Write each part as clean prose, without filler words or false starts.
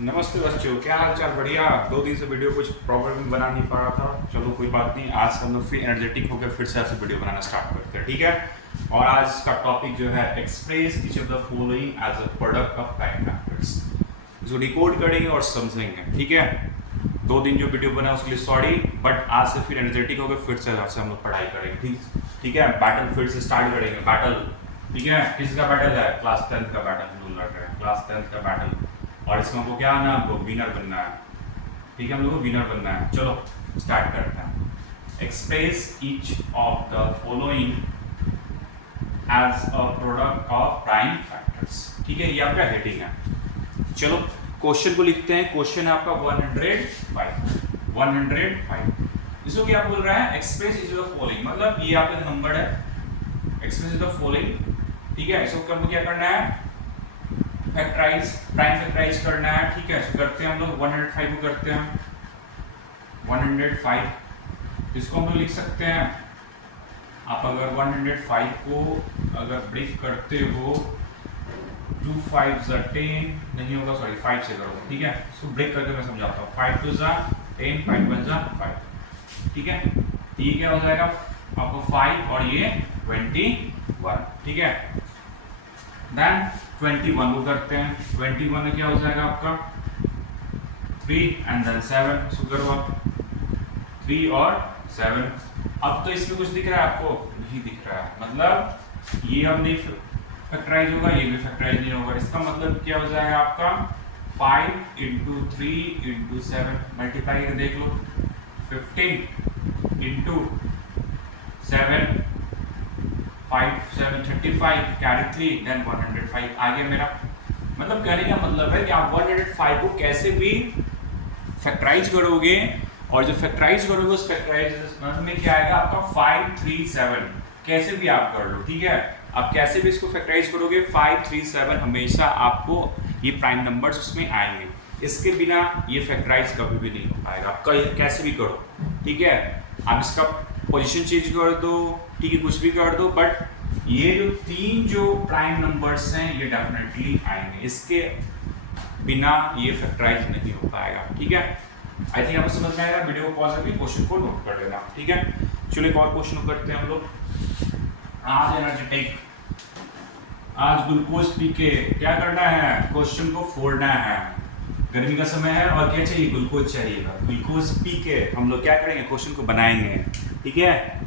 नमस्ते बच्चों, क्या हाल चाल? बढ़िया। 2 दिन से वीडियो कुछ प्रॉब्लम बना नहीं पा रहा था। चलो कोई बात नहीं, आज हम लोग फिर एनर्जेटिक होकर फिर से ऐसे वीडियो बनाना स्टार्ट करते हैं, ठीक है। और आज का टॉपिक जो है express each of the following as a product of prime factors. इसको डिकोड करेंगे और समझेंगे, ठीक है। 2 दिन जो वीडियो बना उसके लिए सॉरी, बट आज से फिर एनर्जेटिक होकर फिर से हम लोग पढ़ाई करेंगे, ठीक है। बैटल फिर से स्टार्ट करेंगे, बैटल, ठीक है। किसका बैटल है? क्लास 10th का बैटल हम लोग लड़ रहे हैं, क्लास 10th का बैटल। और इसमें हमको क्या आना है? हमको विनर बनना है, ठीक है। हम लोग को विनर बनना है। चलो स्टार्ट करते हैं। Express each of the following as a product of prime factors, ठीक है। ये आपका हेडिंग है। चलो क्वेश्चन को लिखते हैं। क्वेश्चन है आपका 105। इसको क्या बोल रहा है? Express each of the following, मतलब ये आपका नंबर है। Express each of the following, ठीक है। इसको हमको क्या करना है? फैक्टराइज, प्राइम फैक्टराइज करना है, ठीक है। इसको करते हैं हम लोग 105 को करते हैं 105। इसको हम लोग लिख सकते हैं, आप अगर 105 को अगर ब्रेक करते हो 2 5 10 नहीं होगा, सॉरी 5 से करो, ठीक है। इसको ब्रेक करके मैं समझाता हूँ। 5 2 10, 5 1 5, ठीक है। ये क्या हो जाएगा आपको 5 और ये 21, ठीक है। देन 21 को करते हैं। 21 में क्या हो जाएगा आपका 3 एंड देन 7। इसको करो आप 3 और 7। अब तो इसमें कुछ दिख रहा है आपको? नहीं दिख रहा है, मतलब ये अब नहीं फैक्टराइज होगा, ये भी फैक्टराइज नहीं होगा। इसका मतलब क्या हो जाएगा आपका 5 इंटू 3 इंटू 7 मल्टीप्लाई करके देख लो। 15 इंटू 7 5 7 35 कैरी 3 देन 105 आ गया मेरा। मतलब कहने का मतलब है कि आप 105 को कैसे भी फैक्टराइज करोगे, और जो फैक्टराइज करोगे उस फैक्टराइज में क्या आएगा आपका 537। कैसे भी आप कर लो, ठीक है। आप कैसे भी इसको फैक्टराइज करोगे 537 हमेशा आपको ये प्राइम नंबर्स उसमें आएंगे। इसके बिना ये फैक्टराइज कभी भी नहीं हो पाएगा। आप कैसे भी करो, ठीक है। आप इसका पोजीशन चेंज कर दो, ठीक है, कुछ भी कर दो, बट ये जो 3 जो प्राइम नंबर्स हैं ये डेफिनेटली आएंगे। इसके बिना ये फैक्टराइज नहीं हो पाएगा, ठीक है। आई थिंक आपको समझ में आएगा। वीडियो को पॉज करके क्वेश्चन को नोट कर लेना, ठीक है। चलो एक और क्वेश्चन करते हैं हम लोग। आज एनर्जेटिक, आज ग्लूकोज पी के क्या करना है? क्वेश्चन को फोड़ना है। गर्मी का समय है और क्या चाहिए? ग्लूकोज चाहिएगा। ग्लूकोज पी के हम लोग क्या करेंगे? क्वेश्चन को बनाएंगे, ठीक है।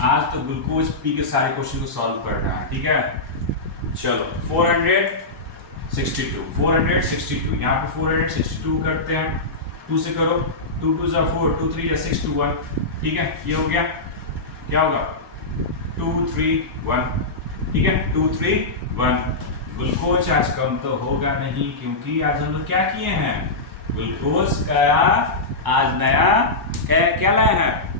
आज तो ग्लूकोज पी के सारे क्वेश्चन को सॉल्व करना है, ठीक है। चलो 462 यहाँ पे 462 करते हैं। 2 से करो, 2 2 4, 2 3 6 2 1, ठीक है। ये हो गया, क्या होगा 2 3 1, ठीक है। 2 3 1। ग्लूकोज आज कम तो होगा नहीं, क्योंकि आज हम लोग क्या किए हैं? ग्लूकोज का आज नया क्या लाए हैं?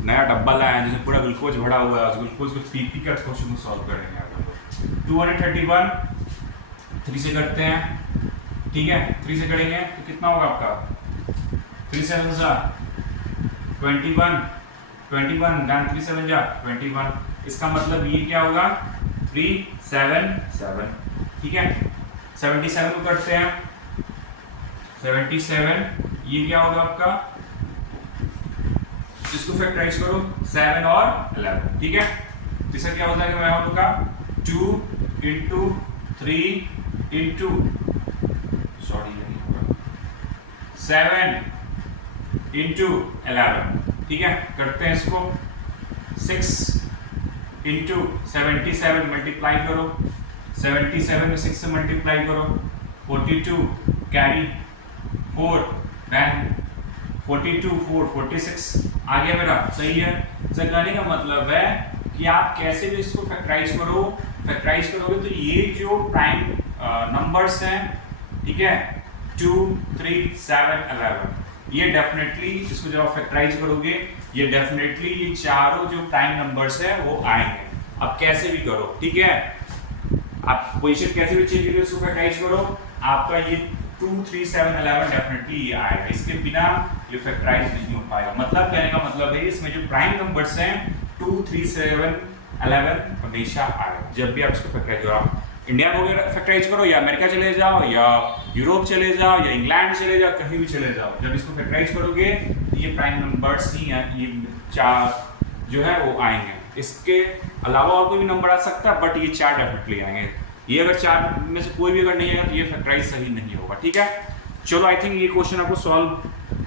नया डब्बा लाया है जिसमें पूरा ग्लूकोज भरा हुआ है। उस ग्लूकोज को पी कर क्वेश्चन को सॉल्व करेंगे आप लोग। 231 3 से करते हैं, ठीक है। 3 से करेंगे तो कितना होगा आपका 3 7 21 21 डन 3 7 21। इसका मतलब ये क्या होगा 377, ठीक है। 77 को करते हैं। 77 ये क्या होगा आपका? इसको फैक्टराइज करो 7 और 11, ठीक है। इसका क्या हो जाएगा मैं हम लोग का 2 इंटू 3 इंटू 7 इंटू 11, ठीक है। करते हैं इसको 6 इंटू 77 मल्टीप्लाई करो। 77 में 6 से मल्टीप्लाई करो 42 कैरी 4 देन 42 4 46 आ गया मेरा, सही है। कहने का मतलब है कि आप कैसे भी इसको फैक्टराइज करोगे तो ये जो प्राइम नंबर्स हैं, ठीक है, 2 3 7 11, ये डेफिनेटली इसको जब आप फैक्टराइज करोगे ये डेफिनेटली ये चारों जो प्राइम नंबर्स है वो आएंगे। अब कैसे भी करो, ठीक है। आप पोजीशन कैसे भी चेंज करके इसको फैक्टराइज करो, आपका ये 2 3 7 11 डेफिनेटली ये आएगा। इसके बिना ये फैक्टराइज नहीं हो पाएगा। मतलब कहने का मतलब है इसमें जो प्राइम नंबर्स हैं 2 3 7 11 हमेशा आएगा जब भी आप इसको फैक्टराइज करो। आप इंडिया में फैक्टराइज करो या अमेरिका चले जाओ या यूरोप चले जाओ या इंग्लैंड चले जाओ, कहीं भी चले जाओ, जब इसको फैक्टराइज करोगे ये प्राइम नंबर्स ही हैं, ये 4 जो है वो आएंगे। इसके अलावा और कोई भी नंबर आ सकता है, बट ये 4 डेफिनेटली आएंगे। ये अगर 4 में से कोई भी अगर नहीं आएगा तो ये फैक्टराइज सही नहीं होगा, ठीक है। चलो आई थिंक ये क्वेश्चन आपको सॉल्व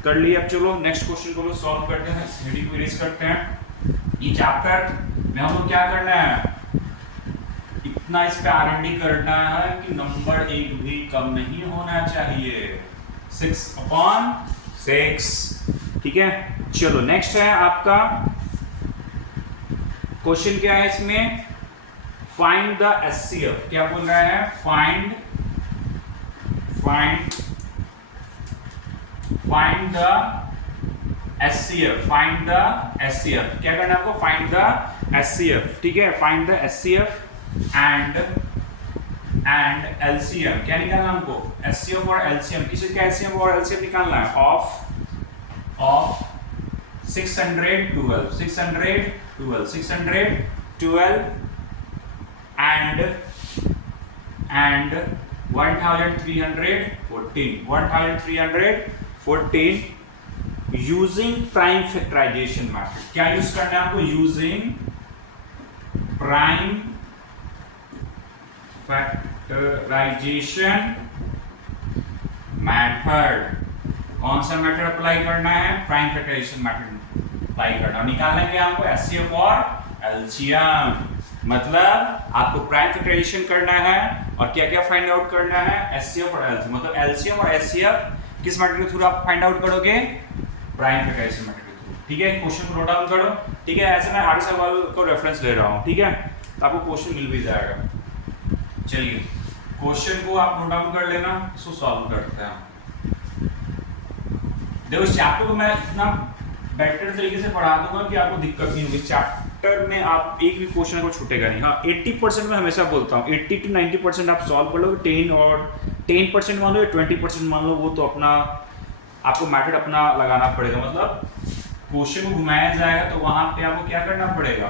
कर लिया। अब चलो नेक्स्ट क्वेश्चन को सॉल्व करते हैं, हेडिंग को इरेज करते हैं। ये चैप्टर में हम लोग क्या करना है, इतना इस पे R&D करना है कि नंबर एक भी कम नहीं होना चाहिए, 6/6, ठीक है। चलो नेक्स्ट है आपका क्वेश्चन, क्या है इसमें, फाइंड द HCF। क्या बोल रहा है, find the HCF, find the HCF। क्या करना है आपको, फाइंड द HCF, ठीक है। Find the HCF and LCM। क्या निकालना हमको, HCF और LCM। किस चीज का HCF और LCM निकालना है, of 612 and 1314 using prime factorisation method. क्या यूज करना है आपको, यूजिंग प्राइम फैक्टराइजेशन मेथड। कौन सा मेथड अप्लाई करना है, प्राइम फैक्टराइजेशन मेथड अप्लाई करना। निकालना है आपको HCF और LCM, मतलब आपको प्राइम फैक्टराइजेशन करना है और क्या क्या फाइंड आउट करना है, HCF और LCM। मतलब LCM और HCF किस मेथड के थ्रू आप फाइंड आउट करोगे, प्राइम फैक्टराइजेशन मेथड के थ्रू, ठीक है। क्वेश्चन को नोट डाउन करो, ठीक है। ऐसे मैं आगे सवाल को रेफरेंस ले रहा हूँ, ठीक है, तो आपको क्वेश्चन मिल भी जाएगा। चलिए क्वेश्चन को आप नोट डाउन कर लेना, इसको सॉल्व करते हैं। देखो इस चैप्टर को मैं इतना बेटर तरीके से पढ़ा दूंगा कि आपको दिक्कत नहीं होगी। इस चैप्टर में आप एक भी क्वेश्चन को छूटेगा नहीं। हाँ 80% में हमेशा बोलता हूँ 80 to 90% आप सॉल्व कर लोगे, 10% मान लो या 20% मान लो, वो तो अपना आपको मेथड अपना लगाना पड़ेगा। मतलब क्वेश्चन को घुमाया जाएगा तो वहां पे आपको क्या करना पड़ेगा,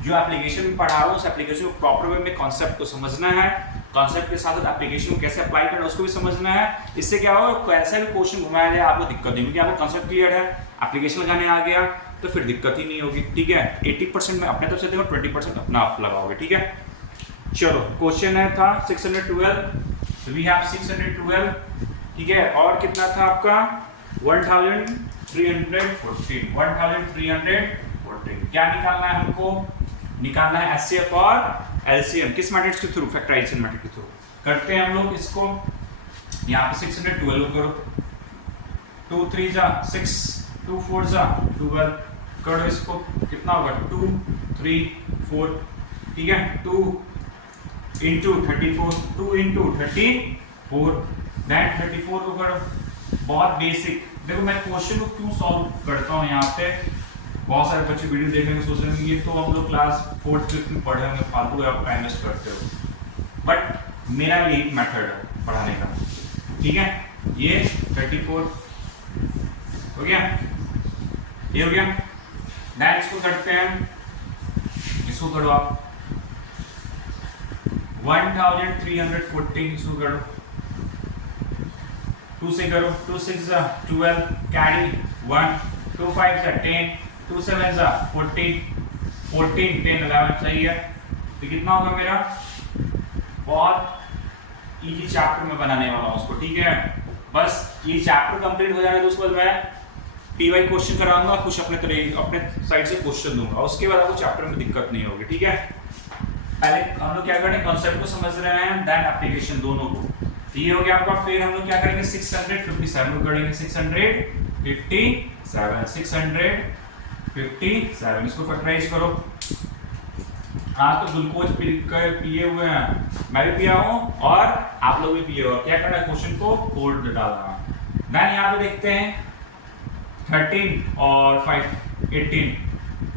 जो एप्लीकेशन में पढ़ा रहा हूँ उस एप्लीकेशन को प्रॉपर वे में कॉन्सेप्ट को समझना है, कॉन्सेप्ट के साथ साथ एप्लीकेशन को कैसे अप्लाई करना है उसको भी समझना है। इससे क्या होगा, कैसा भी क्वेश्चन घुमाया जाए आपको दिक्कत नहीं, क्योंकि आपको कॉन्सेप्ट क्लियर है, एप्लीकेशन लगाने आ गया तो फिर दिक्कत ही नहीं होगी, ठीक है। 80% में अपने तरफ से देखो, 20% अपना आप लगाओगे, ठीक है। चलो क्वेश्चन है था 612, वी हैव 612, ठीक है। और कितना था आपका 1314। क्या निकालना है हमको, निकालना है HCF और LCM। किस मेथड के थ्रू, फैक्टराइजेशन मेथड के थ्रू करते हैं हम लोग इसको। यहाँ पे 612 करो, 2 3 जा 6, 2 4 जा 12 करो, इसको कितना होगा 2 3 4, ठीक है। 2 into 34, 2 into 34, then 34 को करो। बहुत बेसिक, देखो मैं क्वेश्चन को क्यों सॉल्व करता हूँ यहाँ पे, बहुत सारे बच्चे वीडियो देखेंगे सोच रहे हैं ये तो हम लोग क्लास 4th 5th में पढ़े होंगे, फालतू आप टाइम वेस्ट करते हो, बट मेरा भी यही मेथड है पढ़ाने का, ठीक है। ये 34 हो गया, ये हो गया। नेक्स्ट इसको करते हैं, इसको करो आप 1314, इसको करो 2 से करो, 2 6 12 कैरी 1, 2 5 10, 2 7 14, 10 11 सही है। तो कितना होगा मेरा, बहुत इजी चैप्टर में बनाने वाला हूँ उसको, ठीक है। बस ये चैप्टर कंप्लीट हो जाने तो उसके बाद मैं PY क्वेश्चन कराऊंगा, कुछ अपने साइड से क्वेश्चन दूंगा, उसके बाद आपको चैप्टर में दिक्कत नहीं होगी, ठीक है। पहले हम लोग क्या करें, कॉन्सेप्ट को समझ रहे हैं, देन एप्लीकेशन दोनों को। तो ये हो गया आपका। फिर हम लोग क्या करेंगे, 657 करेंगे, 657, इसको फैक्टराइज करो। आज तो ग्लूकोज पिए हुए हैं, मैं भी पिया हूँ और आप लोग भी पिए हो। क्या करना है, क्वेश्चन को कोड डालना। देन यहाँ पे देखते हैं 13 और 5 18,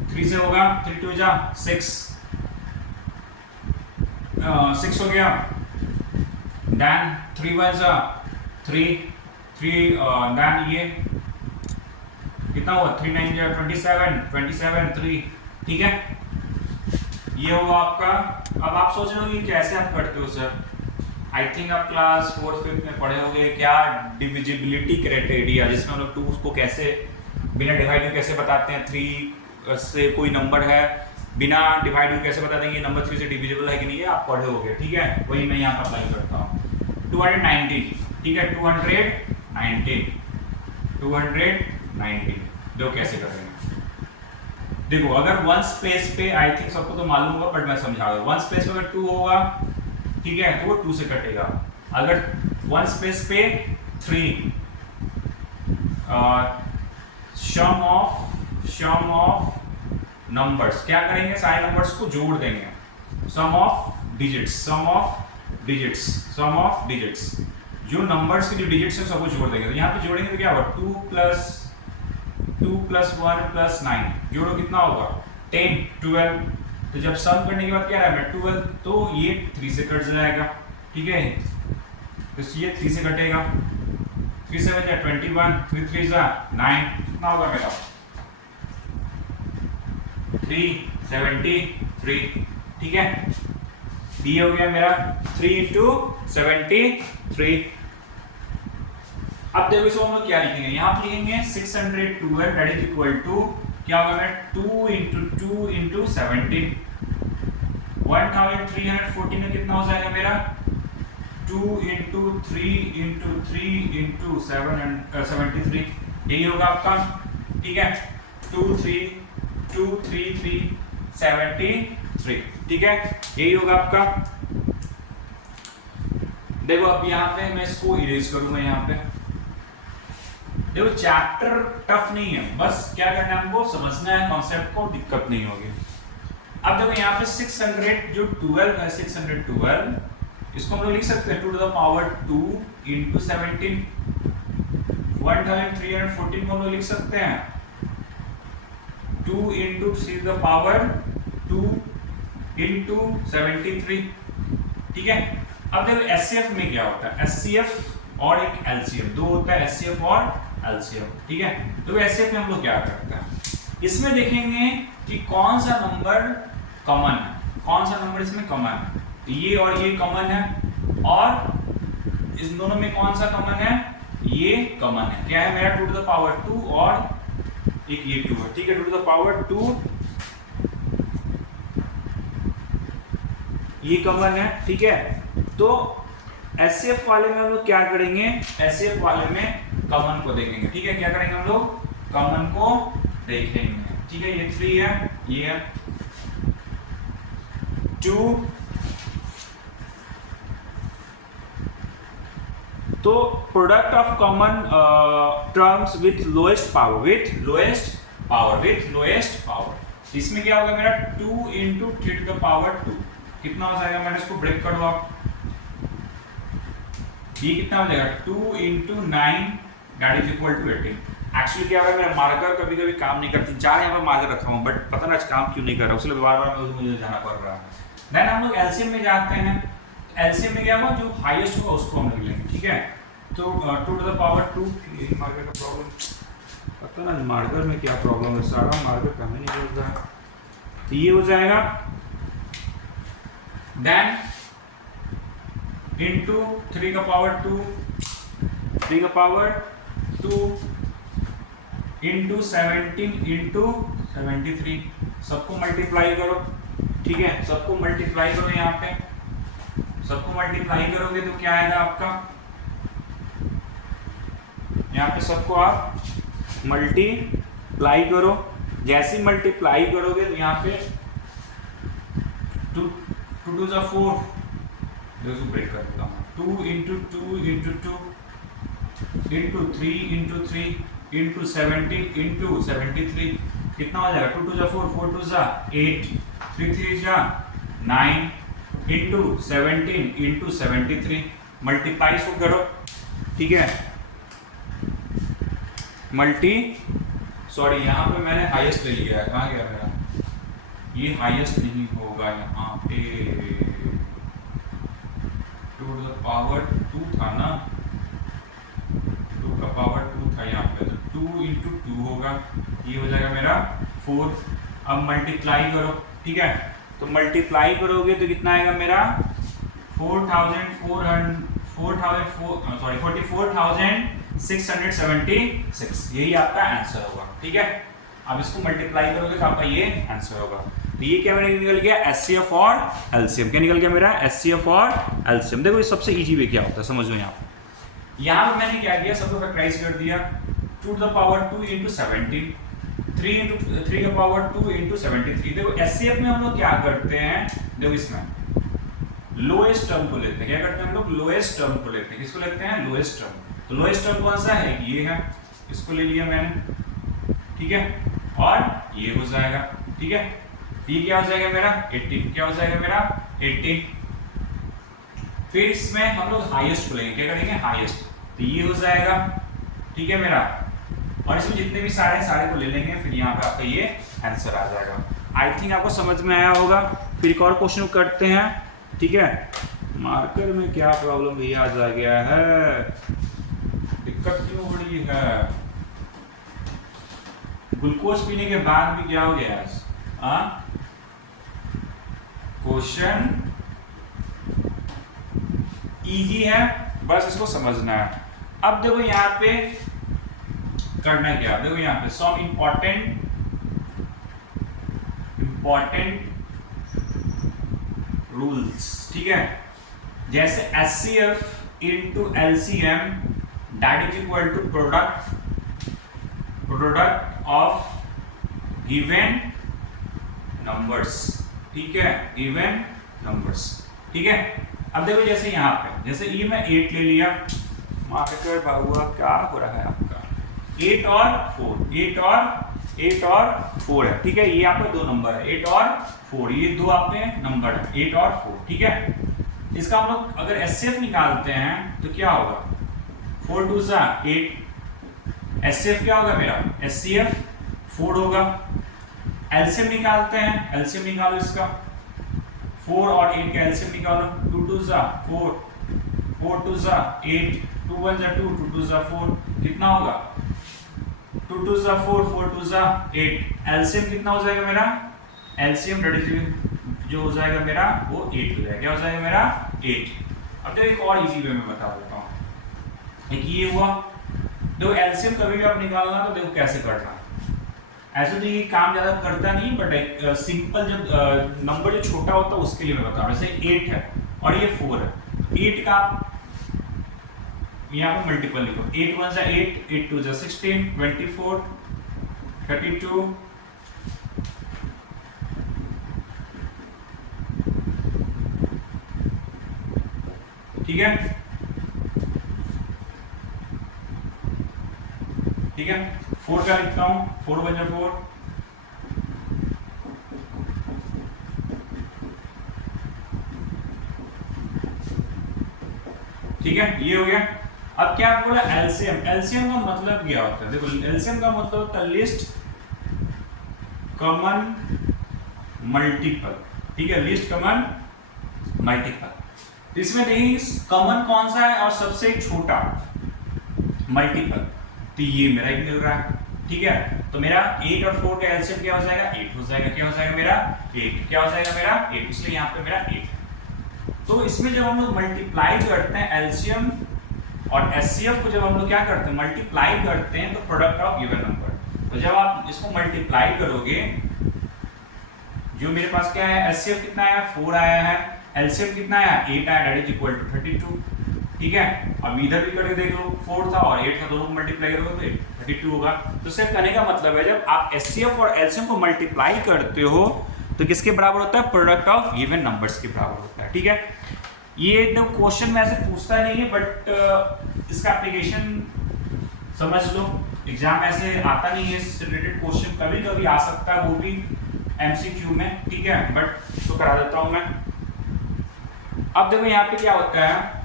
3 से होगा, 3 2 जा 6 हो गया। देन 3 1 जा 3 देन ये कितना हुआ, 3 9 जा 27 3, ठीक है। ये होगा आपका। अब आप सोच रहे हो कि कैसे आप करते हो सर, आई थिंक आप क्लास 4th-5th में पढ़े होंगे क्या, डिविजिबिलिटी क्राइटेरिया, जिसमें हम लोग 2 को कैसे बिना डिवाइड कैसे बताते हैं, 3 से कोई नंबर है बिना डिवाइड कैसे बता देंगे नंबर 3 से डिविजिबल है कि नहीं है, आप पढ़े होंगे। ठीक है, वही मैं यहाँ पर अप्लाई करता हूँ। 290, ठीक है, 290 जो कैसे करेंगे। देखो अगर वन स्पेस पे, आई थिंक सबको तो मालूम होगा बट मैं समझा दूं, वन स्पेस पे अगर 2 होगा, ठीक है, तो वो 2 से कटेगा। अगर वन स्पेस पे 3, सम ऑफ नंबर्स, क्या करेंगे, सारे नंबर्स को जोड़ देंगे, सम ऑफ डिजिट्स, जो नंबर्स के जो डिजिट्स है सबको जोड़ देंगे। तो यहाँ पे जोड़ेंगे तो क्या होगा, 2 + 1 + 9 जोड़ो कितना होगा, 10 12। तो जब सम करने के बाद क्या आएगा 12, तो ये 3 से कट जाएगा। ठीक है, तो ये 3 से कटेगा, 3 से बचा 21, 3 3 9, कितना होगा मेरा 373। ठीक है, ये हो गया मेरा 3 × 73। अब देखो इसको हम लोग क्या लिखेंगे, यहाँ पे लिखेंगे 612 दैट इज इक्वल टू क्या होगा मेरा 2 × 2 × 17। 1314 में कितना हो जाएगा मेरा 2 × 3 × 3 × 73, यही होगा आपका। ठीक है, 2 3 73, ठीक है, यही होगा आपका। देखो अब यहाँ पे मैं इसको इरेज करूंगा। यहाँ पे देखो चैप्टर टफ नहीं है, बस क्या करना है हमको समझना है कॉन्सेप्ट को, दिक्कत नहीं होगी। अब देखो यहाँ पे 612 है, 612 इसको हम लोग लिख सकते हैं 2 to the power 2 × 17। 1314 को हम लोग लिख सकते हैं 2 × 3 to the power 2 × 73। ठीक है, अब देखो एचसीएफ में क्या होता है, एचसीएफ और एक एलसीएम, दो होता है एचसीएफ और एलसीएम। ठीक है, तो एचसीएफ में हम लोग क्या करते हैं, इसमें देखेंगे कि कौन सा नंबर कॉमन है, कौन सा नंबर इसमें कॉमन है। तो ये और ये कॉमन है, और इस दोनों में कौन सा कॉमन है, ये कॉमन है। क्या है मेरा 2 to the power 2 और एक ये 2 है। ठीक है, 2 to the power 2 ये कॉमन है। ठीक है, तो एचसीएफ वाले में हम लोग क्या करेंगे, एचसीएफ वाले में कॉमन को देखेंगे। ठीक है, क्या करेंगे हम लोग, कॉमन को देखेंगे। ठीक है, ये 3 है, ये है 2। तो product of common terms with lowest power, इसमें क्या होगा मेरा 2 × 3 to the power 2, कितना हो जाएगा, मैंने इसको ब्रेक कर दो आप, ये कितना हो जाएगा 2 × 9 that is equal to 18। Actually क्या हो रहा है, मेरा मार्कर कभी कभी काम नहीं करती, 4 यहाँ पर मार्कर रखा हूँ बट पता ना आज काम क्यों नहीं कर रहा, उसलिए बार बार मुझे जाना पड़ रहा है। देन हम लोग एलसीएम में जाते हैं। एलसीएम में क्या होगा, जो हाईएस्ट होगा उसको हम लोग लेंगे। ठीक है, तो 2 to the power 2, यही मार्कर का प्रॉब्लम, पता ना मार्कर में क्या प्रॉब्लम है, सारा मार्कर काम ही नहीं कर रहा है। तो ये हो जाएगा देन into 3 का पावर 2 into 17 into 73, सबको मल्टीप्लाई करो। ठीक है, सबको मल्टीप्लाई करो, यहाँ पे सबको मल्टीप्लाई करोगे तो क्या आएगा आपका, यहाँ पे सबको आप मल्टीप्लाई करो। जैसे मल्टीप्लाई करोगे तो यहाँ पे 2 2 × 4, ब्रेक कर देता हूँ, 2 × 2 × 2 × 3 × 3 × 17 × 73, कितना हो जाएगा 2 2 4 4 2 8 3 3 9 × 17 × 73, मल्टीप्लाई को करो। ठीक है, सॉरी यहाँ पे मैंने हाईएस्ट ले लिया है, कहाँ गया मेरा, ये हाईएस्ट नहीं होगा, यहाँ पे 2 to the power 2 था ना, 2 का पावर 2 था यहाँ पे, तो 2 × 2 होगा, ये हो जाएगा मेरा 4। अब मल्टीप्लाई करो। ठीक है, तो मल्टीप्लाई करोगे तो कितना आएगा मेरा 4 44,676, यही आपका आंसर होगा। ठीक है, अब इसको मल्टीप्लाई करोगे तो आपका ये आंसर होगा। तो ये क्या मेरा निकल गया, एचसीएफ और एलसीएम। क्या निकल गया मेरा, एचसीएफ और एलसीएम। देखो ये सबसे इजी वे क्या होता है समझ लो। यहाँ पर मैंने क्या किया, सबको फैक्टराइज कर दिया। 2 to the power 2 into 17, 3 into 3 to the power 2 into 73। देखो एचसीएफ में हम लोग क्या करते हैं, देखो इसमें लोएस्ट टर्म को लेते हैं। क्या करते हैं हम लोग, लोएस्ट टर्म को लेते हैं। किसको लेते हैं, लोएस्ट टर्म। तो लोएस्ट टर्म कौन सा है, ये है, इसको ले लिया मैंने। ठीक है, और ये हो जाएगा। ठीक है, ये क्या हो जाएगा मेरा 18। क्या हो जाएगा मेरा 18। फिर इसमें हम लोग हाईएस्ट को लेंगे। क्या करेंगे, हाईएस्ट। तो ये हो जाएगा। ठीक है मेरा, और इसमें जितने भी सारे को ले लेंगे। फिर यहाँ पे आपका ये आंसर आ जाएगा। आई थिंक आपको समझ में आया होगा। फिर एक और क्वेश्चन करते हैं। ठीक है, मार्कर में क्या प्रॉब्लम भी आ जा गया है, दिक्कत क्यों हो रही है। ग्लूकोज पीने के बाद भी क्या हो गया, क्वेश्चन इजी है, बस इसको समझना है। अब देखो यहाँ पे करना है क्या, देखो यहाँ पे सम इंपॉर्टेंट रूल्स। ठीक है, जैसे HCF into LCM that is equal to product of given numbers। ठीक है, given numbers। ठीक है, अब देखो जैसे यहाँ पे, जैसे ये मैं 8 ले लिया, मार्कर बाबुआ क्या हो रहा है आपका, 8 और 4 है। ठीक है, ये आपका दो नंबर है, 8 और 4, ये दो आपके नंबर है, 8 और 4। ठीक है, इसका हम लोग अगर एचसीएफ निकालते हैं तो क्या होगा, 4 2 जा 8। एचसीएफ क्या होगा मेरा, एचसीएफ 4 होगा। एलसीएम निकालते हैं, एलसीएम निकालो इसका, 4 और 8 का एलसीएम निकालो। 2 2 जा 4, 4 2 जा 8, 2 1 जा 2, 2 2 जा 4, कितना होगा 2 2 जा 4, 4 2 जा 8। एलसीएम कितना हो जाएगा मेरा, एलसीएम जो हो जाएगा मेरा वो 8 हो जाएगा। क्या हो जाएगा मेरा 8। अब देखो एक और इजी वे में बता देता हूँ। एक ये हुआ, देखो एलसीएम कभी भी आप निकालना तो देखो कैसे करना। ऐसे तो ये काम ज्यादा करता नहीं, बट एक सिंपल जब नंबर जो छोटा होता है उसके लिए मैं बता रहा हूँ। जैसे 8 है और ये 4 है, 8 का यहाँ पे मल्टीपल लिखो। 8 1 जा 8, 8 2 जा 16, 24, 32, ठीक है। ठीक है, 4 का लिखता हूं, 4 1 जा 4, ठीक है, ये हो गया। अब क्या बोला, एलसीएम। एलसीएम का मतलब क्या होता है, देखो एलसीएम का मतलब होता है लिस्ट कॉमन मल्टीपल। ठीक है, लिस्ट कॉमन मल्टीपल। इसमें देखिए कॉमन कौन सा है और सबसे छोटा मल्टीपल, तो ये मेरा ही मिल रहा है। ठीक है, तो मेरा 8 और 4 का एलसीएम क्या हो जाएगा, 8 हो जाएगा। क्या हो जाएगा मेरा 8। क्या हो जाएगा मेरा 8, इसलिए यहाँ पे मेरा 8। तो इसमें जब हम लोग मल्टीप्लाई करते हैं एलसीएम और एचसीएफ को, जब हम लोग क्या करते हैं मल्टीप्लाई करते हैं, तो प्रोडक्ट ऑफ गिवन नंबर। तो जब आप इसको मल्टीप्लाई करोगे, जो मेरे पास क्या है, एचसीएफ कितना आया 4 आया है, एलसीएम कितना आया 8 आया, दैट इज इक्वल टू 32। ठीक है, अब इधर भी करके देख लो, 4 था और 8 था, दोनों को मल्टीप्लाई करोगे तो 32 होगा। तो सिर्फ कहने का मतलब है जब आप एचसीएफ और एलसीएम को मल्टीप्लाई करते हो तो किसके बराबर होता है, प्रोडक्ट ऑफ गिवन नंबर्स के बराबर होता है। ठीक है, ये एकदम क्वेश्चन में ऐसे पूछता नहीं है, बट इसका एप्लीकेशन समझ लो, एग्जाम में ऐसे आता नहीं है। इससे रिलेटेड क्वेश्चन कभी कभी आ सकता है, वो भी एमसीक्यू में। ठीक है, बट इसको करा देता हूं मैं। अब देखो यहाँ पे क्या होता है,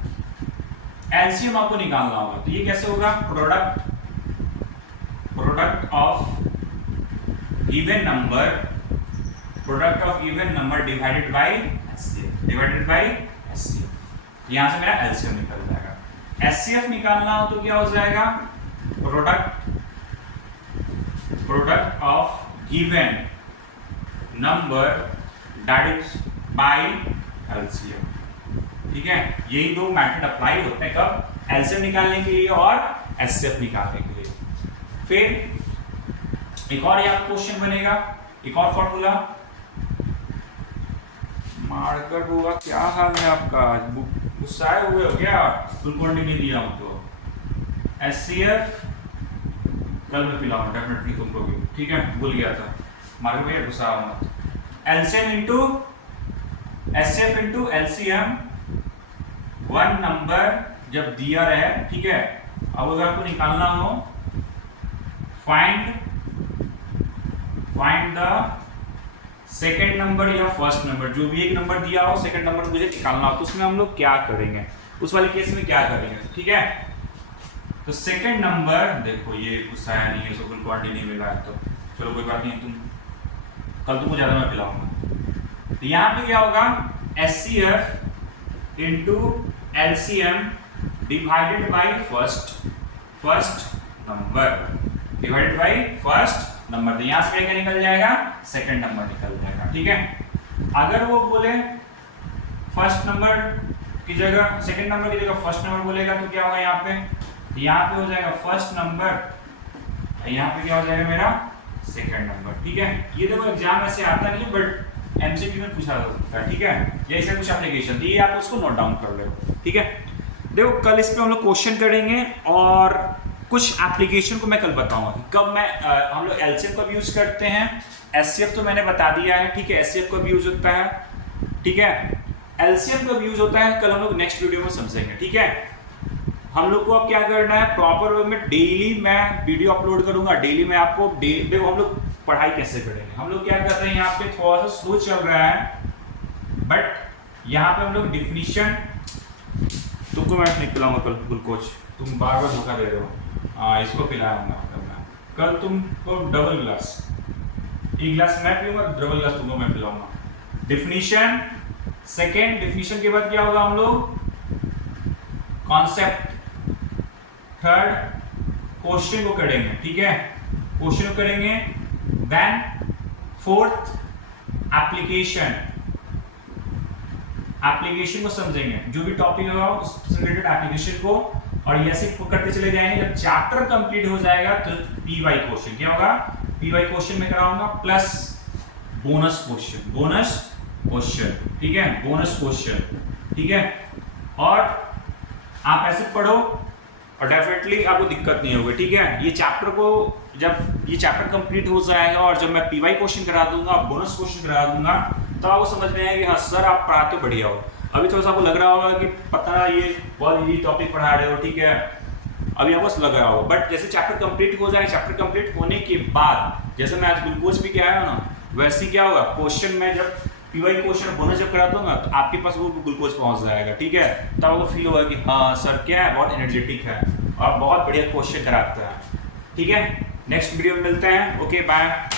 एलसीएम आपको निकालना होगा, तो ये कैसे होगा, product of given number divided by HCF, यहां से मेरा एलसीएम निकल जाएगा। एचसीएफ निकालना हो तो क्या हो जाएगा, product of given number that is by LCM. ठीक है, यही दो मेथड अप्लाई होते हैं कब, एलसीएम निकालने के लिए और एचसीएफ निकालने के लिए। फिर एक और यहाँ क्वेश्चन बनेगा, एक और फॉर्मूला। मार्कर होगा, क्या हाल है आपका, गुस्साए हुए हो क्या, ग्लूकोन डी नहीं दिया हमको। एचसीएफ कल मैं पिलाऊंगा डेफिनेटली तुमको भी, ठीक है, भूल गया था। मार्कर भैया गुस्सा मत। LCM into HCF into LCM, one number जब दिया रहे, ठीक है, अब अगर आपको निकालना हो फाइंड द सेकेंड नंबर या फर्स्ट नंबर, जो भी एक नंबर दिया हो सेकेंड नंबर मुझे निकालना हो, तो उसमें हम लोग क्या करेंगे, उस वाले केस में क्या करेंगे, ठीक है। तो सेकेंड नंबर देखो, ये गुस्सा आया नहीं है, इसको ग्लूकोन डी नहीं मिला है, तो चलो कोई बात नहीं, तुम कल तुमको ज्यादा मैं पिलाऊंगा। तो यहाँ पे क्या होगा, HCF into LCM divided by first number, divided by first number. तो यहां से क्या निकल जाएगा, सेकंड नंबर निकल जाएगा, ठीक है। अगर वो बोले फर्स्ट नंबर की जगह सेकंड नंबर की जगह फर्स्ट नंबर बोलेगा तो क्या होगा, यहाँ पे हो जाएगा फर्स्ट नंबर, यहाँ पे क्या हो जाएगा मेरा सेकंड नंबर, ठीक है। ये देखो एग्जाम ऐसे आता नहीं है, बट एमसीक्यू में पूछा जा सकता है, ठीक है। जैसे कुछ एप्लीकेशन दी, आप उसको नोट डाउन कर लो, ठीक है। देखो कल इस पे हम लोग क्वेश्चन करेंगे और कुछ एप्लीकेशन को मैं कल बताऊंगा कब मैं हम लोग एलसीएम कब यूज करते हैं, एचसीएफ तो मैंने बता दिया है, ठीक है, एचसीएफ कब यूज होता है, ठीक है, एलसीएम कब यूज होता है कल हम लोग नेक्स्ट वीडियो में समझेंगे, ठीक है। हम लोग को अब क्या करना है, प्रॉपर वे में डेली मैं वीडियो अपलोड करूंगा, डेली मैं आपको देखो हम लोग पढ़ाई कैसे करेंगे। हम लोग क्या कर रहे हैं, यहाँ पे थोड़ा सा स्लो चल रहा है, बट यहाँ पे हम लोग डिफिनीशन, तुमको मैं नहीं पिलाऊंगा कल ग्लूकोज, तुम बार बार धोखा दे रहे हो। हाँ, इसको पिलाऊंगा कल तुमको डबल गिलास, एक गिलास मैं पीऊंगा, डबल गिलास तुमको मैं पिलाऊंगा। डिफिनीशन सेकेंड, डिफिनीशन के बाद क्या होगा, हम लोग कॉन्सेप्ट, थर्ड क्वेश्चन को करेंगे, ठीक है, क्वेश्चन को करेंगे, देन फोर्थ एप्लीकेशन को समझेंगे, जो भी टॉपिक होगा उससे रिलेटेड एप्लीकेशन को, और ऐसे करते चले जाएंगे। जब चैप्टर कंप्लीट हो जाएगा तो पीवाई क्वेश्चन क्या होगा, पीवाई क्वेश्चन में कराऊंगा प्लस बोनस क्वेश्चन, ठीक है, बोनस क्वेश्चन, ठीक है। और आप ऐसे पढ़ो और डेफिनेटली आपको दिक्कत नहीं होगी, ठीक है। ये चैप्टर को जब ये चैप्टर कंप्लीट हो जाएगा और जब मैं पीवाई क्वेश्चन करा दूंगा, बोनस क्वेश्चन करा दूंगा, तो आपको समझ में आएगा कि हाँ सर आप पढ़ाते बढ़िया हो। अभी थोड़ा सा आपको लग रहा होगा कि पता ये बहुत इजी टॉपिक पढ़ा रहे हो, ठीक है, अभी आपको लग रहा होगा, बट जैसे चैप्टर कंप्लीट हो जाएगा, चैप्टर कंप्लीट होने के बाद जैसे मैं आज ग्लूकोज भी क्या आया ना, वैसे क्या होगा, क्वेश्चन में जब पीवाई क्वेश्चन बोनस जब करा दूंगा तो आपके पास वो ग्लूकोज पहुंच जाएगा, ठीक है। तब आपको फील होगा कि हाँ सर क्या है, बहुत एनर्जेटिक है और बहुत बढ़िया क्वेश्चन कराता है, ठीक है। नेक्स्ट वीडियो में मिलते हैं, ओके बाय।